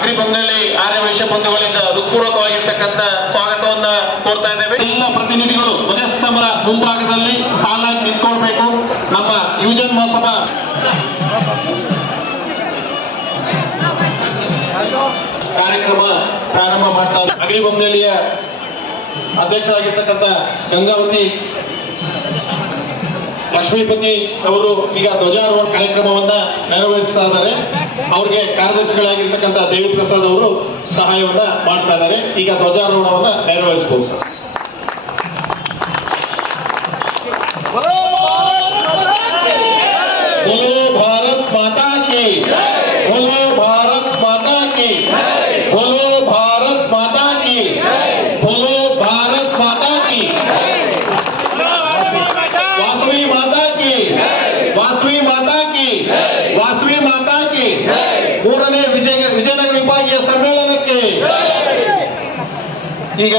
ಅಗ್ರಿಬಂಗ್ನಲ್ಲಿ ಆರ್ಯ ವೈಶ್ಯ ಬಂಧುಗಳಿಂದ ಹೃತ್ಪೂರ್ವಕವಾಗಿರ್ತಕ್ಕಂಥ ಸ್ವಾಗತವನ್ನ ಕೋರ್ತಾ ಇದ್ದೇವೆ. ಎಲ್ಲ ಪ್ರತಿನಿಧಿಗಳು ಧ್ವಜಸ್ತಂಭದ ಮುಂಭಾಗದಲ್ಲಿ ಸಾಲಾಗಿ ನಿಂತ್ಕೊಳ್ಬೇಕು. ನಮ್ಮ ಯುವಜನ್ ಮಹೋತ್ಸವ ಕಾರ್ಯಕ್ರಮ ಪ್ರಾರಂಭ ಮಾಡ್ತಾ ಅಗ್ರಿಬಂಗ್ನಲ್ಲಿಯ ಅಧ್ಯಕ್ಷರಾಗಿರ್ತಕ್ಕಂಥ ಗಂಗಾವತಿ ಲಕ್ಷ್ಮೀಪತಿ ಅವರು ಈಗ ಧ್ವಜಾರೋಹಣ ಕಾರ್ಯಕ್ರಮವನ್ನ ನೆರವೇರಿಸ್ತಾ ಇದ್ದಾರೆ. ಅವ್ರಿಗೆ ಕಾರ್ಯದರ್ಶಿಗಳಾಗಿರ್ತಕ್ಕಂಥ ದೇವಿ ಪ್ರಸಾದ್ ಅವರು ಸಹಾಯವನ್ನ ಮಾಡ್ತಾ ಇದ್ದಾರೆ. ಈಗ ಧ್ವಜಾರೋಹಣವನ್ನ ನೆರವೇರಿಸಬಹುದು ಸರ್. ಈಗ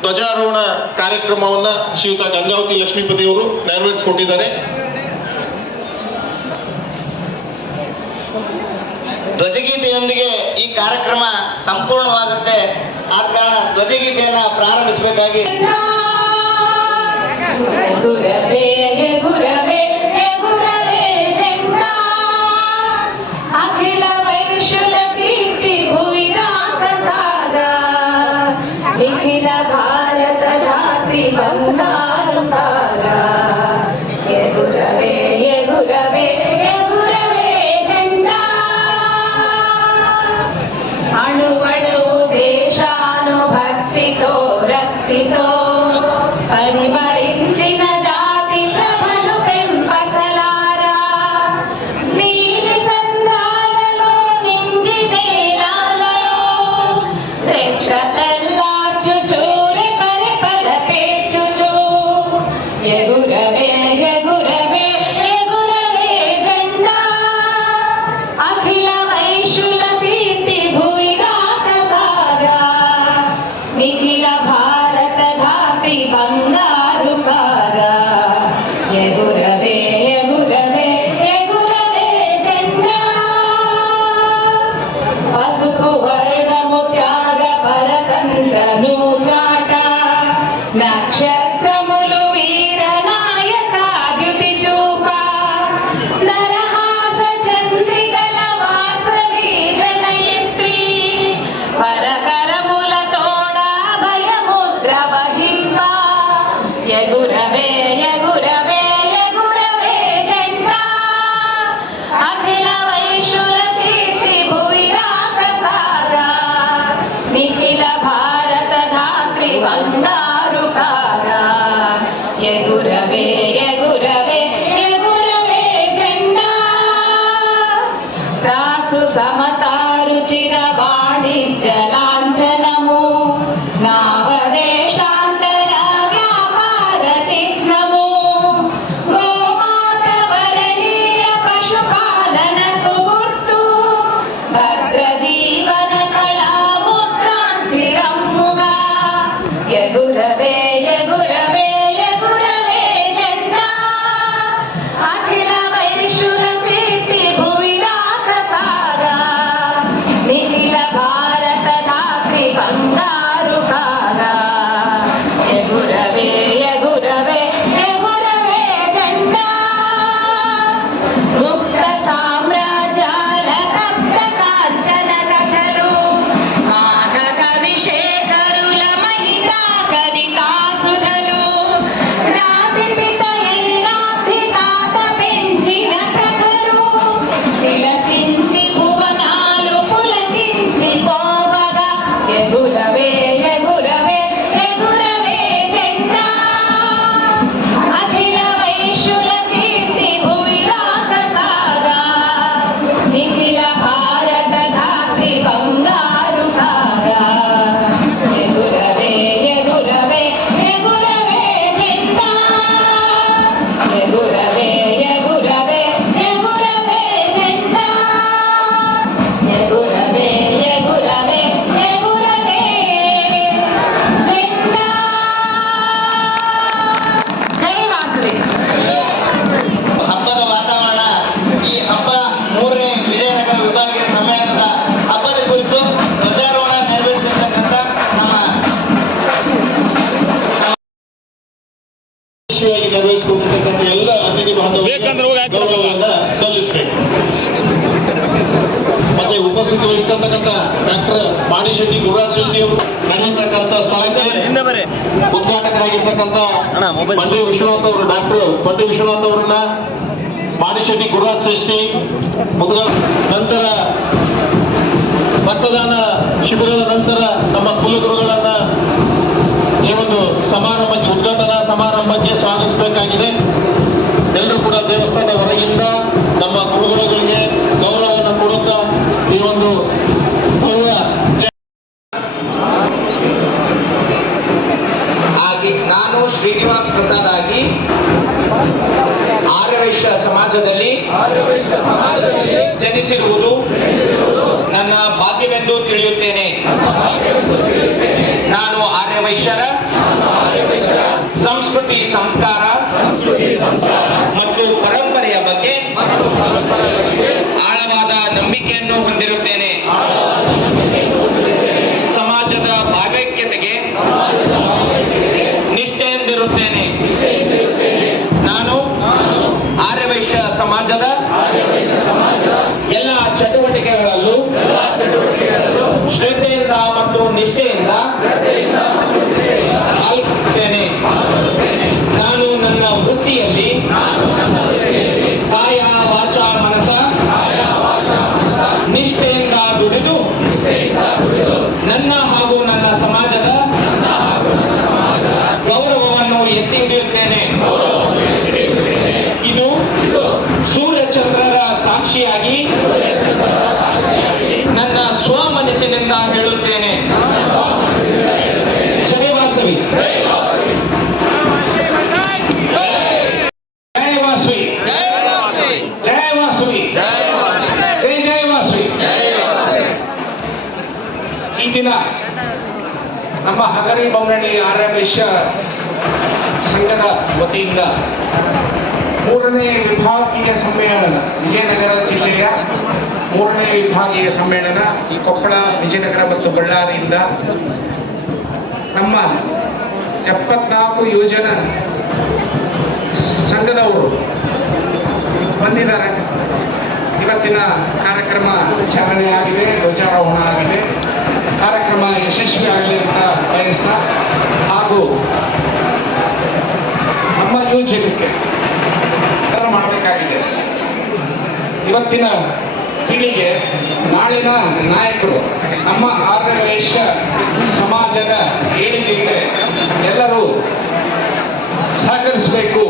ಧ್ವಜಾರೋಹಣ ಕಾರ್ಯಕ್ರಮವನ್ನ ಶ್ರೀಯುತ ಗಂಗಾವತಿ ಲಕ್ಷ್ಮೀಪತಿ ಅವರು ನೆರವೇರಿಸಿಕೊಟ್ಟಿದ್ದಾರೆ. ಧ್ವಜಗೀತೆಯೊಂದಿಗೆ ಈ ಕಾರ್ಯಕ್ರಮ ಸಂಪೂರ್ಣವಾಗುತ್ತೆ. ಆ ಕಾರಣ ಧ್ವಜಗೀತೆಯನ್ನ ಪ್ರಾರಂಭಿಸಬೇಕಾಗಿ. Amen. ಬೇಕಂದ್ರೆ ಹೋಗಿ ಸಲ್ಲಿಸಬೇಕು ಮತ್ತೆ ಉಪಸ್ಥಿತಿ ವಹಿಸ್ತಕ್ಕಂಥ ಡಾಕ್ಟರ್ ಮಾಣಿಶೆಟ್ಟಿ ಗುರುರಾಜ್ ಶೆಟ್ಟಿ ಅವರು ನಡೆಯತಕ್ಕಂಥ ಸ್ಥಳಕ್ಕೆ ಉದ್ಘಾಟಕರಾಗಿರ್ತಕ್ಕಂಥ ಬಂಡಿ ವಿಶ್ವನಾಥ್ ಅವರು ಡಾಕ್ಟರ್ ಬಂಡಿ ವಿಶ್ವನಾಥ್ ಅವರನ್ನ ಮಾಣಿಶೆಟ್ಟಿ ಗುರುರಾಜ್ ಶೆಟ್ಟಿ ನಂತರ ರಕ್ತದಾನ ಶಿಬಿರದ ನಂತರ ನಮ್ಮ ಕುಲಗುರುಗಳನ್ನ ಈ ಒಂದು ಸಮಾರಂಭಕ್ಕೆ ಉದ್ಘಾಟನಾ ಸಮಾರಂಭಕ್ಕೆ ಸ್ವಾಗತಿಸಬೇಕಾಗಿದೆ. ಎಲ್ಲರೂ ಕೂಡ ದೇವಸ್ಥಾನದ ಹೊರಗಿಂದ ನಮ್ಮ ಗುರುಗಳಿಗೆ ಗೌರವವನ್ನು ಕೊಡುತ್ತಾ ಈ ಒಂದು ನಾನು ಶ್ರೀನಿವಾಸ್ ಪ್ರಸಾದ್ ಆಗಿ ಆರ್ಯವೈಶ್ಯ ಸಮಾಜದಲ್ಲಿ ಜನಿಸಿರುವುದು ನನ್ನ ಭಾಗ್ಯವೆಂದು ತಿಳಿಯುತ್ತೇನೆ. ನಾನು ಆರ್ಯವೈಶ್ಯರ ಸಂಸ್ಕೃತಿ ಸಂಸ್ಕಾರ ಆಳವಾದ ನಂಬಿಕೆಯನ್ನು ಹೊಂದಿರುತ್ತೇನೆ. ವಾಸವಿ ವಾಸವಿ ಈ ದಿನ ನಮ್ಮ ಹಗರಿ ಬೊಮ್ಮನಹಳ್ಳಿ ಆರ್ಯವೈಶ್ಯ ಸಂಘದ ವತಿಯಿಂದ ಮೂರನೇ ವಿಭಾಗೀಯ ಸಮ್ಮೇಳನ ವಿಜಯನಗರ ಜಿಲ್ಲೆಯ ಮೂರನೇ ವಿಭಾಗೀಯ ಸಮ್ಮೇಳನ ಈ ಕೊಪ್ಪಳ ವಿಜಯನಗರ ಮತ್ತು ಬಳ್ಳಾರಿಯಿಂದ ನಮ್ಮ ಎಪ್ಪತ್ನಾಲ್ಕು ಯೋಜನ ಸಂಘದವರು ಬಂದಿದ್ದಾರೆ. ಇವತ್ತಿನ ಕಾರ್ಯಕ್ರಮ ಚಾಲನೆ ಆಗಿದೆ ಧ್ವಜಾರೋಹಣ ಆಗಿದೆ. ಕಾರ್ಯಕ್ರಮ ಯಶಸ್ವಿ ಆಗಲಿ ಅಂತ ಬಯಸ್ತಾ ಹಾಗೂ ನಮ್ಮ ಯೋಜನೆಗೆ ಮಾಡಬೇಕಾಗಿದೆ. ಇವತ್ತಿನ ಪೀಳಿಗೆ ನಾಳಿನ ನಾಯಕರು, ನಮ್ಮ ಆರ್ಯ ಸಮಾಜದ ಏಳಿಗೆಗೆ ಎಲ್ಲರೂ ಸಹಕರಿಸಬೇಕು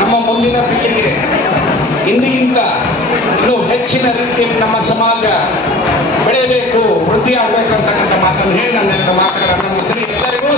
ನಮ್ಮ ಮುಂದಿನ ಪೀಳಿಗೆ ಇಂದಿಗಿಂತ ಇನ್ನೂ ಹೆಚ್ಚಿನ ರೀತಿಯಲ್ಲಿ ನಮ್ಮ ಸಮಾಜ ಬೆಳೆಯಬೇಕು, ವೃದ್ಧಿ ಆಗಬೇಕು ಅಂತಕ್ಕಂಥ ಮಾತನ್ನು ಹೇಳಿ ನನ್ನ ಮಾತುಗಳನ್ನು ಮುಗಿಸ್ತೀನಿ. ಎಲ್ಲರಿಗೂ